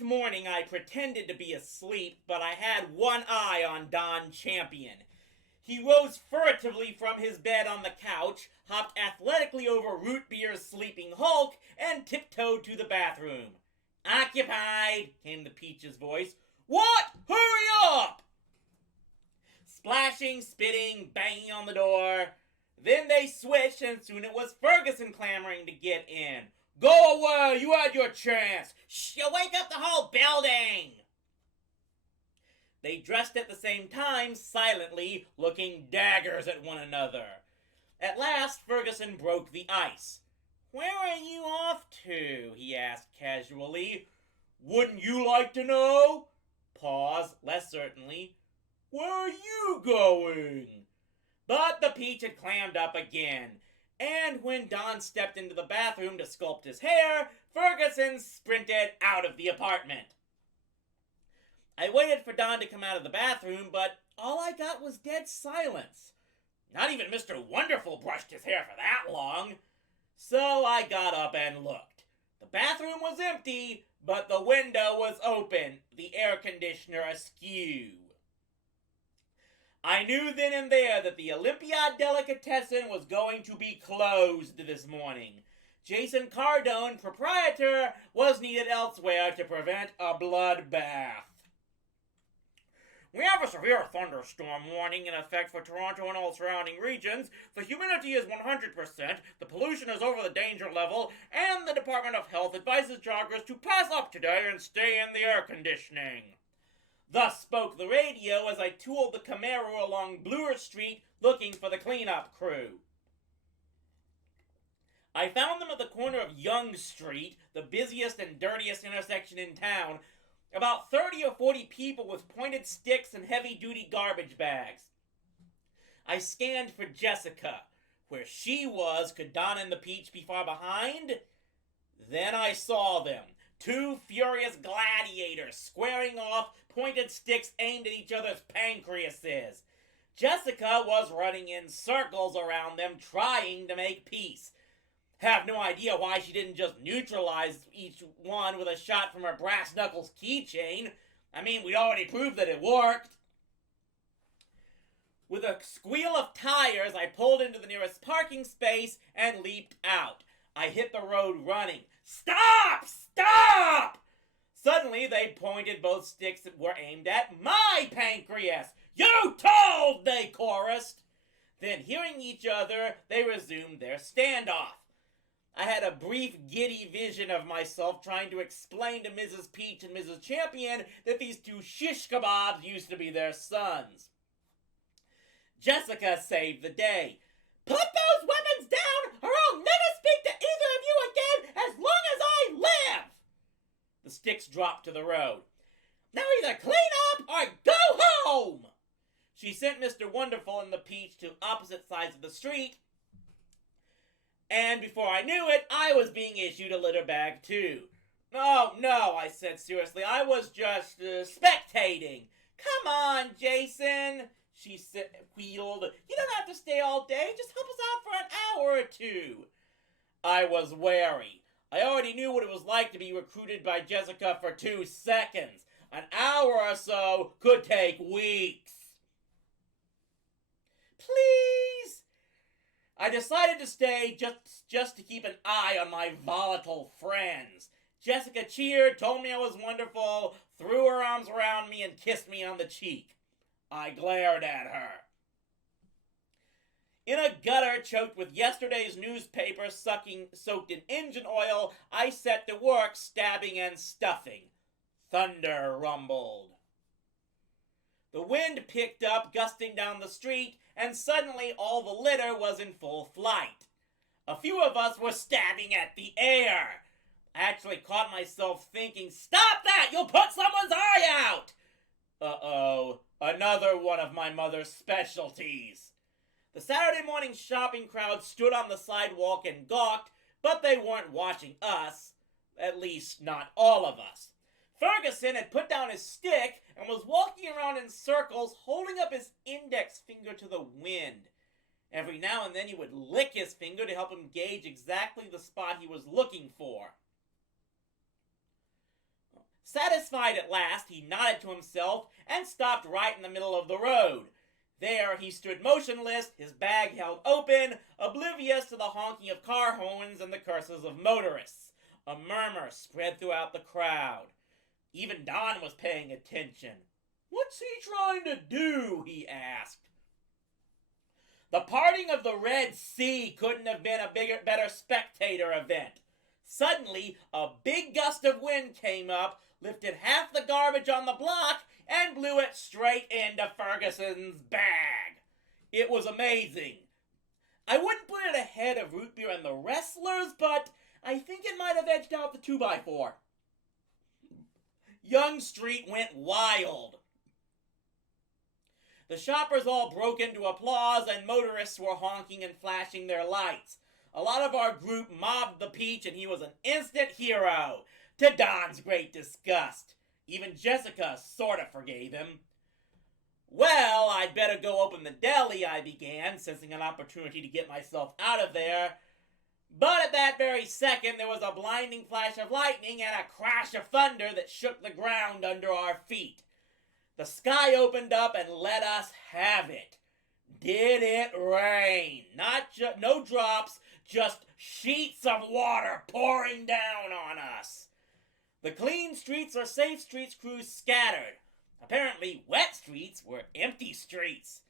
Next morning I pretended to be asleep, but I had one eye on Don Champion. He rose furtively from his bed on the couch, hopped athletically over Root Beer's sleeping Hulk, and tiptoed to the bathroom. "Occupied," came the Peach's voice. "What? Hurry up!" Splashing, spitting, banging on the door. Then they switched, and soon it was Ferguson clamoring to get in. "Go away! You had your chance! You'll wake up the whole building!" They dressed at the same time, silently, looking daggers at one another. At last, Ferguson broke the ice. "Where are you off to?" he asked casually. "Wouldn't you like to know?" Pause, less certainly. "Where are you going?" But the Peach had clammed up again, and when Don stepped into the bathroom to sculpt his hair, Ferguson sprinted out of the apartment. I waited for Don to come out of the bathroom, but all I got was dead silence. Not even Mr. Wonderful brushed his hair for that long. So I got up and looked. The bathroom was empty, but the window was open, the air conditioner askew. I knew then and there that the Olympiad Delicatessen was going to be closed this morning. Jason Cardone, proprietor, was needed elsewhere to prevent a bloodbath. "We have a severe thunderstorm warning in effect for Toronto and all surrounding regions. The humidity is 100%, the pollution is over the danger level, and the Department of Health advises joggers to pass up today and stay in the air conditioning." Thus spoke the radio as I tooled the Camaro along Bloor Street looking for the cleanup crew. I found them at the corner of Yonge Street, the busiest and dirtiest intersection in town. About 30 or 40 people with pointed sticks and heavy-duty garbage bags. I scanned for Jessica. Where she was, could Don and the Peach be far behind? Then I saw them. Two furious gladiators squaring off, pointed sticks aimed at each other's pancreases. Jessica was running in circles around them, trying to make peace. Have no idea why she didn't just neutralize each one with a shot from her brass knuckles keychain. I mean, we already proved that it worked. With a squeal of tires, I pulled into the nearest parking space and leaped out. I hit the road running. "Stop! Stop!" Suddenly, they pointed both sticks that were aimed at my pancreas. "You told!" they chorused. Then, hearing each other, they resumed their standoff. I had a brief, giddy vision of myself trying to explain to Mrs. Peach and Mrs. Champion that these two shish kebabs used to be their sons. Jessica saved the day. "Put those weapons down, or I'll never speak to either of you again as long as I live!" The sticks dropped to the road. "Now either clean up or go home!" She sent Mr. Wonderful and the Peach to opposite sides of the street, and before I knew it, I was being issued a litter bag too. "Oh, no," I said seriously, "I was just spectating." "Come on, Jason," she wheeled. "You don't have to stay all day. Just help us out for an hour or two." I was wary. I already knew what it was like to be recruited by Jessica for 2 seconds. An hour or so could take weeks. "Please." I decided to stay just to keep an eye on my volatile friends. Jessica cheered, told me I was wonderful, threw her arms around me, and kissed me on the cheek. I glared at her. In a gutter choked with yesterday's newspaper soaked in engine oil, I set to work stabbing and stuffing. Thunder rumbled. The wind picked up, gusting down the street, and suddenly all the litter was in full flight. A few of us were stabbing at the air. I actually caught myself thinking, "Stop that! You'll put someone's eye out!" Uh-oh, another one of my mother's specialties. The Saturday morning shopping crowd stood on the sidewalk and gawked, but they weren't watching us. At least, not all of us. Ferguson had put down his stick and was walking around in circles, holding up his index finger to the wind. Every now and then he would lick his finger to help him gauge exactly the spot he was looking for. Satisfied at last, he nodded to himself and stopped right in the middle of the road. There he stood motionless, his bag held open, oblivious to the honking of car horns and the curses of motorists. A murmur spread throughout the crowd. Even Don was paying attention. "What's he trying to do?" he asked. The parting of the Red Sea couldn't have been a better spectator event. Suddenly, a big gust of wind came up, lifted half the garbage on the block, and blew it straight into Ferguson's bag. It was amazing. I wouldn't put it ahead of Root Beer and the Wrestlers, but I think it might have edged out the 2x4. Young Street went wild. The shoppers all broke into applause, and motorists were honking and flashing their lights. A lot of our group mobbed the Peach, and he was an instant hero, to Don's great disgust. Even Jessica sort of forgave him. "Well, I'd better go open the deli," I began, sensing an opportunity to get myself out of there. But at that very second, there was a blinding flash of lightning and a crash of thunder that shook the ground under our feet. The sky opened up and let us have it. Did it rain? No drops, just sheets of water pouring down on us. The Clean Streets or Safe Streets crews scattered. Apparently, wet streets were empty streets.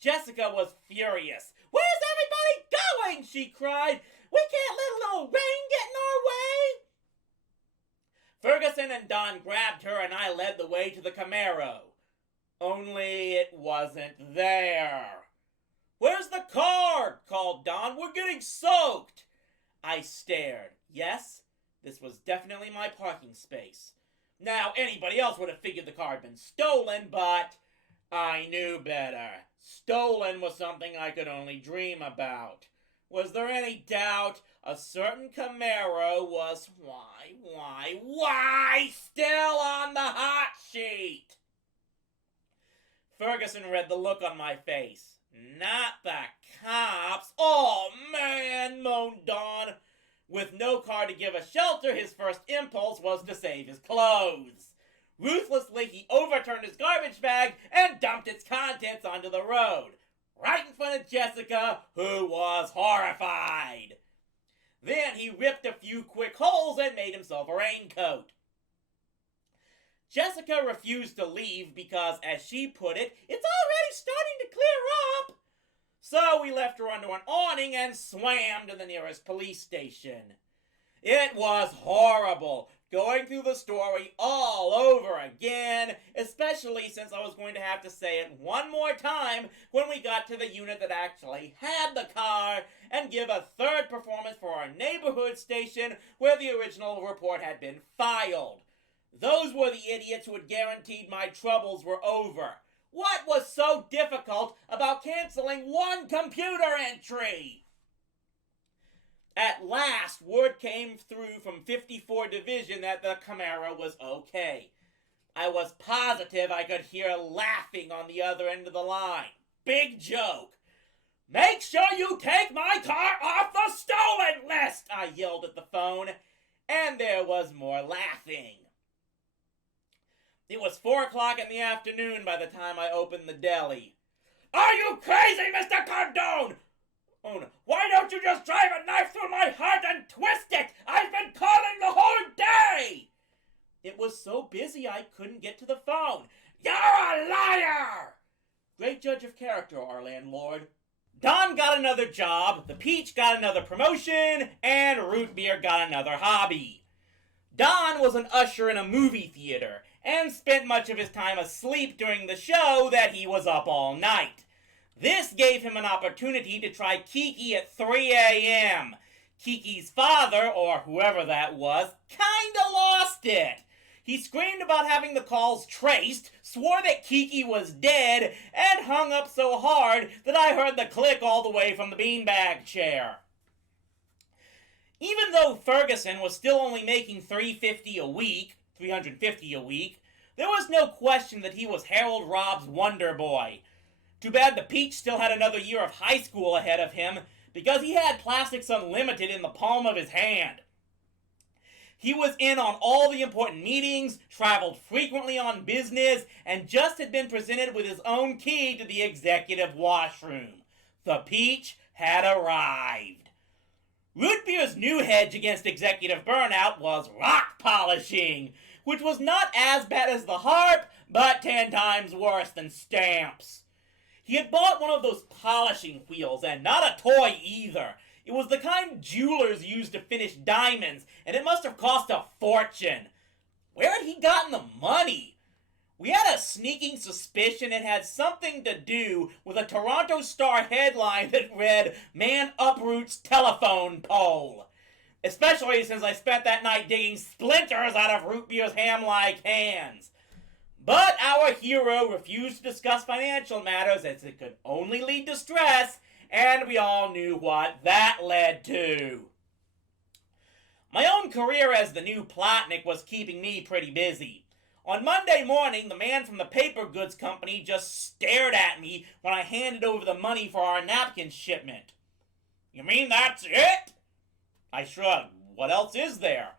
Jessica was furious. "Where's everybody going?" she cried. "We can't let a little rain get in our way." Ferguson and Don grabbed her, and I led the way to the Camaro. Only it wasn't there. "Where's the car?" called Don. "We're getting soaked." I stared. Yes, this was definitely my parking space. Now, anybody else would have figured the car had been stolen, but I knew better. Stolen was something I could only dream about. Was there any doubt? A certain Camaro was why still on the hot sheet? Ferguson read the look on my face. "Not the cops." "Oh, man," moaned Don. With no car to give us shelter, his first impulse was to save his clothes. Ruthlessly, he overturned his garbage bag and dumped its contents onto the road, right in front of Jessica, who was horrified. Then he ripped a few quick holes and made himself a raincoat. Jessica refused to leave because, as she put it, "It's already starting to clear up." So we left her under an awning and swam to the nearest police station. It was horrible, going through the story all over again, especially since I was going to have to say it one more time when we got to the unit that actually had the car, and give a third performance for our neighborhood station where the original report had been filed. Those were the idiots who had guaranteed my troubles were over. What was so difficult about canceling one computer entry? At last, word came through from 54 Division that the Camaro was okay. I was positive I could hear laughing on the other end of the line. Big joke. "Make sure you take my car off the stolen list," I yelled at the phone, and there was more laughing. It was 4 o'clock in the afternoon by the time I opened the deli. "Are you crazy, Mr. Cardone? Oh no. Why don't you just drive a knife through my heart and twist it? I've been calling the whole day!" It was so busy I couldn't get to the phone. "You're a liar!" Great judge of character, our landlord. Don got another job, the Peach got another promotion, and Root Beer got another hobby. Don was an usher in a movie theater, and spent much of his time asleep during the show that he was up all night. This gave him an opportunity to try Kiki at 3 a.m. Kiki's father, or whoever that was, kinda lost it. He screamed about having the calls traced, swore that Kiki was dead, and hung up so hard that I heard the click all the way from the beanbag chair. Even though Ferguson was still only making $350 a week, there was no question that he was Harold Robb's Wonder Boy. Too bad the Peach still had another year of high school ahead of him, because he had Plastics Unlimited in the palm of his hand. He was in on all the important meetings, traveled frequently on business, and just had been presented with his own key to the executive washroom. The peach had arrived. Root Beer's new hedge against executive burnout was rock polishing, which was not as bad as the harp, but 10 times worse than stamps. He had bought one of those polishing wheels, and not a toy either. It was the kind jewelers use to finish diamonds, and it must have cost a fortune. Where had he gotten the money? We had a sneaking suspicion it had something to do with a Toronto Star headline that read, "Man uproots telephone pole." Especially since I spent that night digging splinters out of Root Beer's ham-like hands. But our hero refused to discuss financial matters as it could only lead to stress, and we all knew what that led to. My own career as the new Plotnik was keeping me pretty busy. On Monday morning, the man from the paper goods company just stared at me when I handed over the money for our napkin shipment. "You mean that's it?" I shrugged. "What else is there?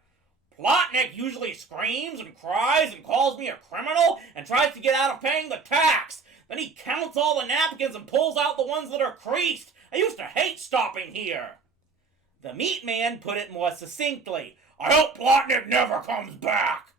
Plotnik usually screams and cries and calls me a criminal and tries to get out of paying the tax. Then he counts all the napkins and pulls out the ones that are creased. I used to hate stopping here." The meat man put it more succinctly. "I hope Plotnik never comes back."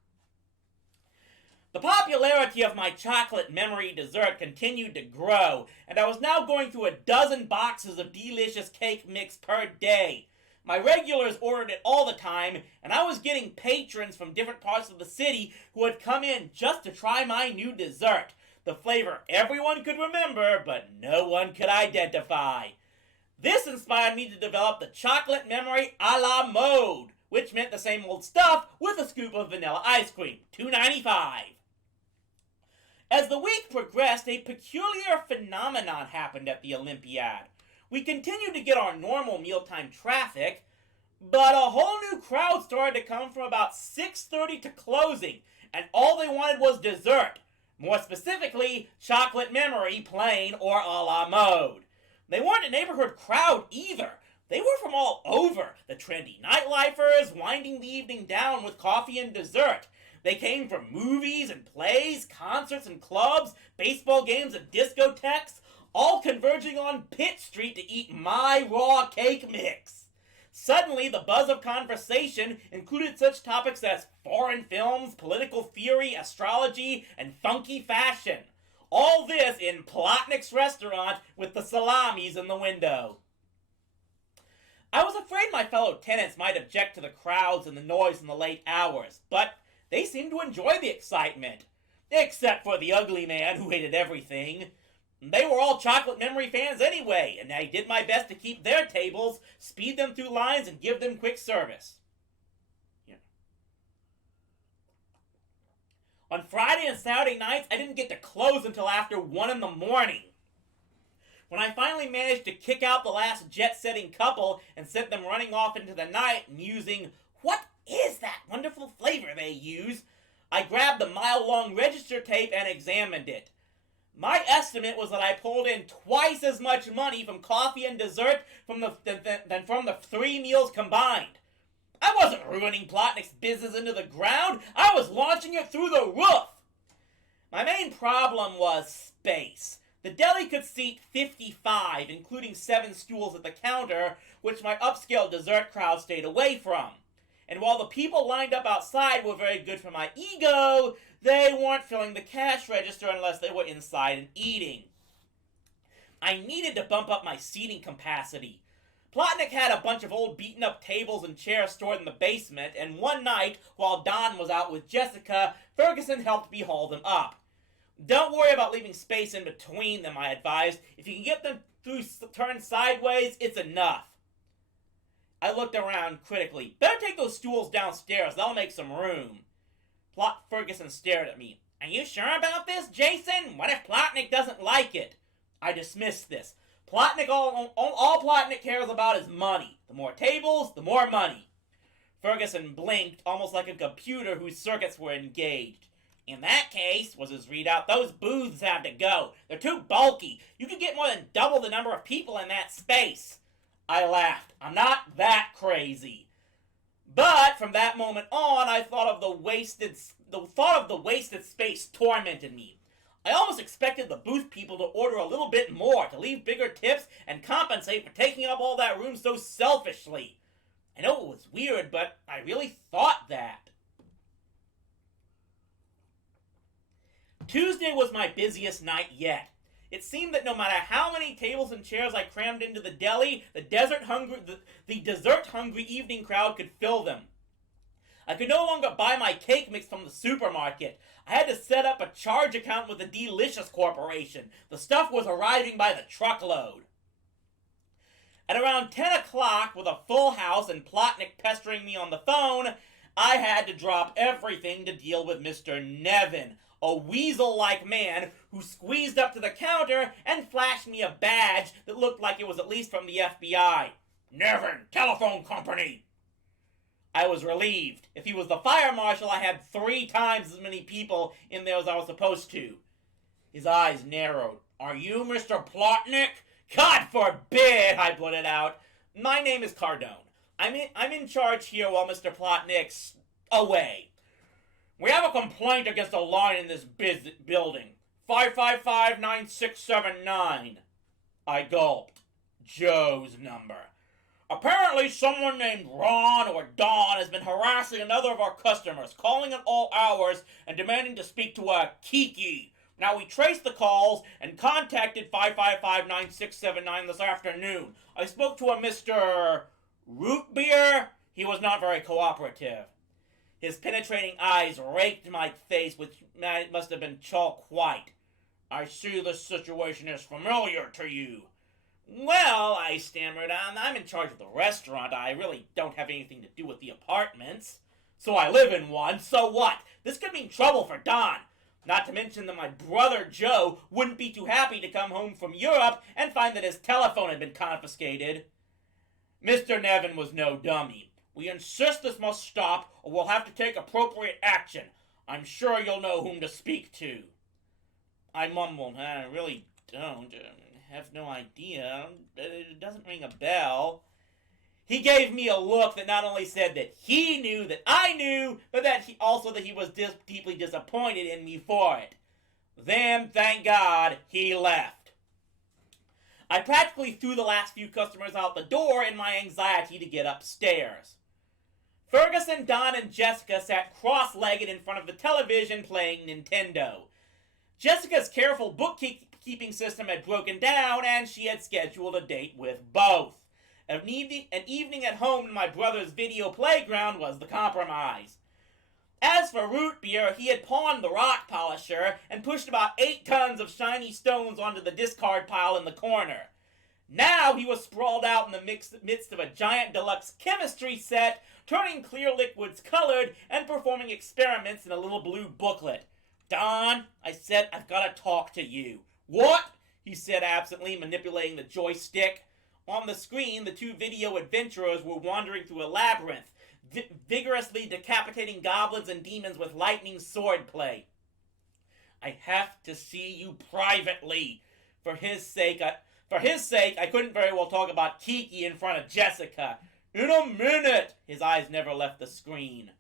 The popularity of my chocolate memory dessert continued to grow, and I was now going through a dozen boxes of delicious cake mix per day. My regulars ordered it all the time, and I was getting patrons from different parts of the city who had come in just to try my new dessert, the flavor everyone could remember but no one could identify. This inspired me to develop the chocolate memory a la mode, which meant the same old stuff with a scoop of vanilla ice cream, $2.95. As the week progressed, a peculiar phenomenon happened at the Olympiad. We continued to get our normal mealtime traffic, but a whole new crowd started to come from about 6:30 to closing, and all they wanted was dessert. More specifically, chocolate memory, plain or a la mode. They weren't a neighborhood crowd either. They were from all over, the trendy nightlifers winding the evening down with coffee and dessert. They came from movies and plays, concerts and clubs, baseball games and discotheques, all converging on Pitt Street to eat my raw cake mix. Suddenly, the buzz of conversation included such topics as foreign films, political theory, astrology, and funky fashion. All this in Plotnik's restaurant with the salamis in the window. I was afraid my fellow tenants might object to the crowds and the noise in the late hours, but they seemed to enjoy the excitement. Except for the ugly man who hated everything. They were all chocolate memory fans anyway, and I did my best to keep their tables, speed them through lines, and give them quick service. Yeah. On Friday and Saturday nights, I didn't get to close until after 1 in the morning. When I finally managed to kick out the last jet-setting couple and sent them running off into the night, musing, "What is that wonderful flavor they use?" I grabbed the mile-long register tape and examined it. My estimate was that I pulled in twice as much money from coffee and dessert than from the 3 meals combined. I wasn't ruining Plotnik's business into the ground. I was launching it through the roof. My main problem was space. The deli could seat 55, including 7 stools at the counter, which my upscale dessert crowd stayed away from. And while the people lined up outside were very good for my ego, they weren't filling the cash register unless they were inside and eating. I needed to bump up my seating capacity. Plotnik had a bunch of old beaten-up tables and chairs stored in the basement, and one night, while Don was out with Jessica, Ferguson helped me haul them up. "Don't worry about leaving space in between them," I advised. "If you can get them turned sideways, it's enough." I looked around critically. "Better take those stools downstairs. That'll make some room." Ferguson stared at me. "Are you sure about this, Jason? What if Plotnik doesn't like it?" I dismissed this. All Plotnik cares about is money. The more tables, the more money. Ferguson blinked, almost like a computer whose circuits were engaged. "In that case," was his readout, "those booths have to go. They're too bulky. You could get more than double the number of people in that space." I laughed. "I'm not that crazy." But from that moment on, I thought of the wasted space tormented me. I almost expected the booth people to order a little bit more, to leave bigger tips, and compensate for taking up all that room so selfishly. I know it was weird, but I really thought that. Tuesday was my busiest night yet. It seemed that no matter how many tables and chairs I crammed into the deli, the dessert-hungry evening crowd could fill them. I could no longer buy my cake mix from the supermarket. I had to set up a charge account with the Delicious Corporation. The stuff was arriving by the truckload. At around 10 o'clock, with a full house and Plotnik pestering me on the phone, I had to drop everything to deal with Mr. Nevin, a weasel-like man who squeezed up to the counter and flashed me a badge that looked like it was at least from the FBI. Nevin, telephone company! I was relieved. If he was the fire marshal, I had 3 times as many people in there as I was supposed to. His eyes narrowed. Are you Mr. Plotnik? God forbid, I blurted out. My name is Cardone. I'm in charge here while Mr. Plotnik's away. We have a complaint against a line in this building. 555-9679. I gulped. Joe's number. Apparently someone named Ron or Don has been harassing another of our customers, calling at all hours and demanding to speak to a Kiki. Now, we traced the calls and contacted 555-9679 this afternoon. I spoke to a Mr. Root Beer. He was not very cooperative. His penetrating eyes raked my face, which must have been chalk white. I see this situation is familiar to you. Well, I stammered, I'm in charge of the restaurant. I really don't have anything to do with the apartments. So I live in one, so what? This could mean trouble for Don. Not to mention that my brother Joe wouldn't be too happy to come home from Europe and find that his telephone had been confiscated. Mr. Nevin was no dummy. We insist this must stop, or we'll have to take appropriate action. I'm sure you'll know whom to speak to. I mumbled, I really don't. Have no idea. It doesn't ring a bell. He gave me a look that not only said that he knew that I knew, but that he was deeply disappointed in me for it. Then, thank God, he left. I practically threw the last few customers out the door in my anxiety to get upstairs. Ferguson, Don, and Jessica sat cross-legged in front of the television playing Nintendo. Jessica's careful bookkeeping system had broken down, and she had scheduled a date with both. An evening at home in my brother's video playground was the compromise. As for Root Beer, he had pawned the rock polisher and pushed about 8 tons of shiny stones onto the discard pile in the corner. Now he was sprawled out in the midst of a giant deluxe chemistry set, turning clear liquids colored and performing experiments in a little blue booklet. Don, I said, I've got to talk to you. What? He said absently, manipulating the joystick. On the screen, the 2 video adventurers were wandering through a labyrinth, vigorously decapitating goblins and demons with lightning swordplay. I have to see you privately. For his sake, I couldn't very well talk about Kiki in front of Jessica. In a minute! His eyes never left the screen.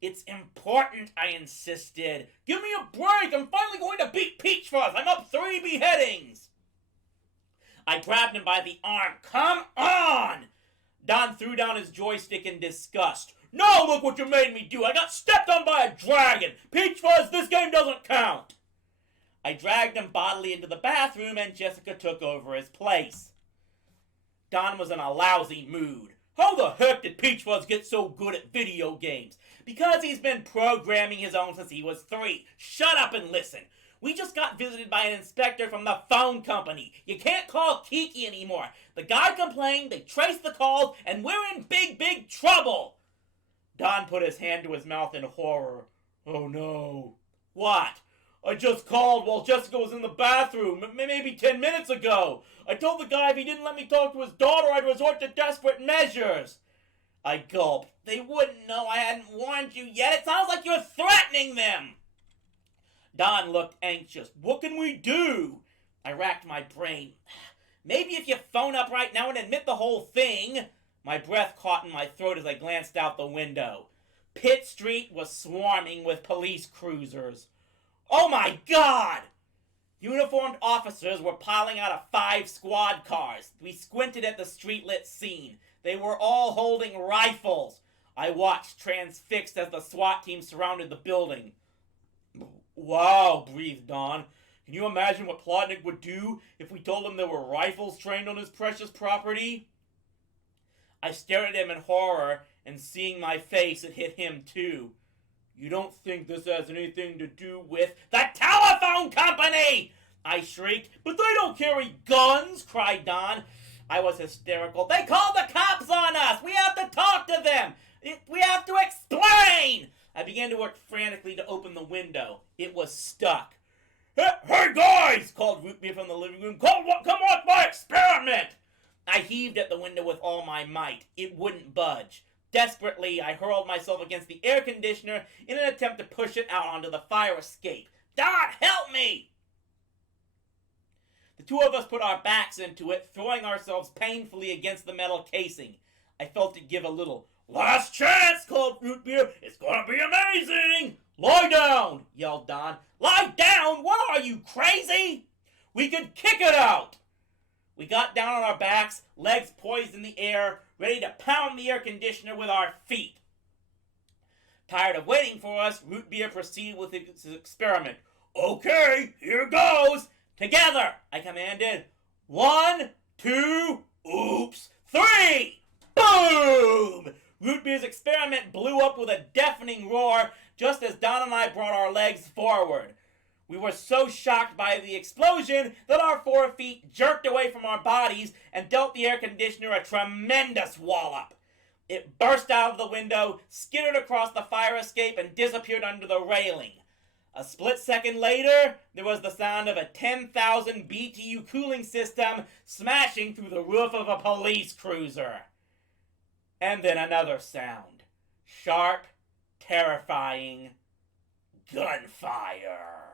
It's important, I insisted. Give me a break! I'm finally going to beat Peach Fuzz! I'm up 3 beheadings! I grabbed him by the arm. Come on! Don threw down his joystick in disgust. No, look what you made me do! I got stepped on by a dragon! Peach Fuzz, this game doesn't count! I dragged him bodily into the bathroom, and Jessica took over his place. Don was in a lousy mood. How the heck did Peach Fuzz get so good at video games? Because he's been programming his own since he was 3. Shut up and listen. We just got visited by an inspector from the phone company. You can't call Kiki anymore. The guy complained, they traced the calls, and we're in big, big trouble. Don put his hand to his mouth in horror. Oh no. What? I just called while Jessica was in the bathroom, maybe 10 minutes ago. I told the guy if he didn't let me talk to his daughter, I'd resort to desperate measures. I gulped. They wouldn't know I hadn't warned you yet. It sounds like you're threatening them. Don looked anxious. What can we do? I racked my brain. Maybe if you phone up right now and admit the whole thing. My breath caught in my throat as I glanced out the window. Pitt Street was swarming with police cruisers. Oh my God! Uniformed officers were piling out of 5 squad cars. We squinted at the street-lit scene. They were all holding rifles. I watched transfixed as the SWAT team surrounded the building. Wow, breathed Don. Can you imagine what Plotnik would do if we told him there were rifles trained on his precious property? I stared at him in horror, and seeing my face, it hit him too. You don't think this has anything to do with the telephone company? I shrieked. But they don't carry guns, cried Don. I was hysterical. They called the cops on us. We have to talk to them. We have to explain. I began to work frantically to open the window. It was stuck. Hey guys, called Root Beer from the living room. Come watch my experiment. I heaved at the window with all my might. It wouldn't budge. Desperately, I hurled myself against the air conditioner in an attempt to push it out onto the fire escape. Dot, help me! The two of us put our backs into it, throwing ourselves painfully against the metal casing. I felt it give a little. Last chance, called Root Beer. It's gonna be amazing! Lie down, yelled Don. Lie down? What are you, crazy? We could kick it out! We got down on our backs, legs poised in the air, ready to pound the air conditioner with our feet. Tired of waiting for us, Root Beer proceeded with his experiment. Okay, here goes! Together, I commanded. 1, 2, oops, 3! Boom! Root Beer's experiment blew up with a deafening roar just as Don and I brought our legs forward. We were so shocked by the explosion that our 4 feet jerked away from our bodies and dealt the air conditioner a tremendous wallop. It burst out of the window, skittered across the fire escape, and disappeared under the railing. A split second later, there was the sound of a 10,000 BTU cooling system smashing through the roof of a police cruiser. And then another sound. Sharp, terrifying gunfire.